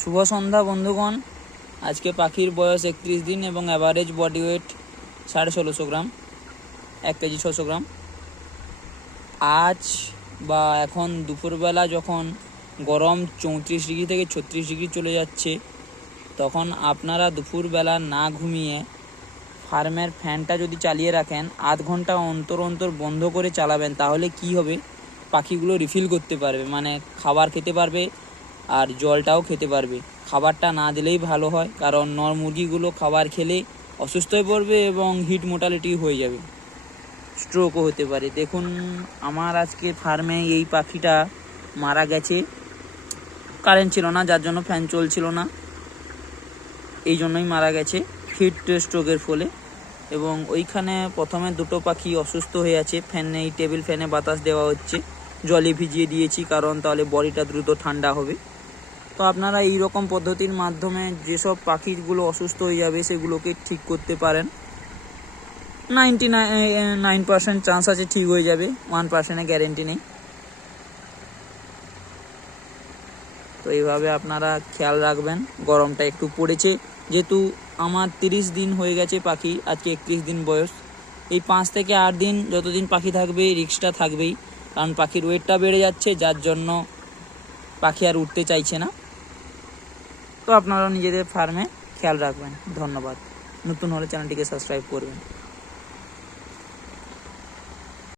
শুভ সন্ধ্যা বন্ধুগণ। আজকে পাখির বয়স 31 দিন এবং অ্যাভারেজ বডি ওয়েট 1650 গ্রাম, 1 কেজি 600 গ্রাম। আজ বা এখন দুপুরবেলা যখন গরম 34 ডিগ্রি থেকে 36 ডিগ্রি চলে যাচ্ছে, তখন আপনারা দুপুরবেলা না ঘুমিয়ে ফার্মের ফ্যানটা যদি চালিয়ে রাখেন, আধ ঘন্টা অন্তর অন্তর বন্ধ করে চালাবেন। তাহলে কি হবে, পাখিগুলো রিফিল করতে পারবে, মানে খাবার খেতে পারবে আর জলটাও খেতে পারবে। খাবারটা না দিলেই ভালো হয়, কারণ নর মুরগিগুলো খাবার খেলে অসুস্থ হয়ে পড়বে এবং হিট মোর্টালিটি হয়ে যাবে, স্ট্রোকও হতে পারে। দেখুন, আমার আজকে ফার্মে এই পাখিটা মারা গেছে। কারেন্ট ছিল না, যার জন্য ফ্যান চলছিল না, এই জন্যই মারা গেছে হিট স্ট্রোকের ফলে। এবং ওইখানে প্রথমে দুটো পাখি অসুস্থ হয়ে আছে। এই টেবিল ফ্যানে বাতাস দেওয়া হচ্ছে, জলে ভিজিয়ে দিয়েছি, কারণ তাহলে বডিটা দ্রুত ঠান্ডা হবে। তো আপনারা এই রকম পদ্ধতির মাধ্যমে যেসব পাখিগুলো অসুস্থ হয়ে যাবে সেগুলোকে ঠিক করতে পারেন। 99% চান্স আছে ঠিক হয়ে যাবে, 1% গ্যারেন্টি নেই। তো এইভাবে আপনারা খেয়াল রাখবেন। গরমটা একটু পড়েছে, যেহেতু আমার 30 দিন হয়ে গেছে পাখি, আজকে 31 দিন বয়স। এই 5 থেকে 8 দিন যতদিন পাখি থাকবে রিস্কটা থাকবেই, কারণ পাখির ওয়েটটা বেড়ে যাচ্ছে, যার জন্য পাখি আর উঠতে চাইছে না। তো আপনারা নিজেদের ফার্মে খেয়াল রাখবেন। ধন্যবাদ। নতুন হলে চ্যানেলটিকে সাবস্ক্রাইব করবেন।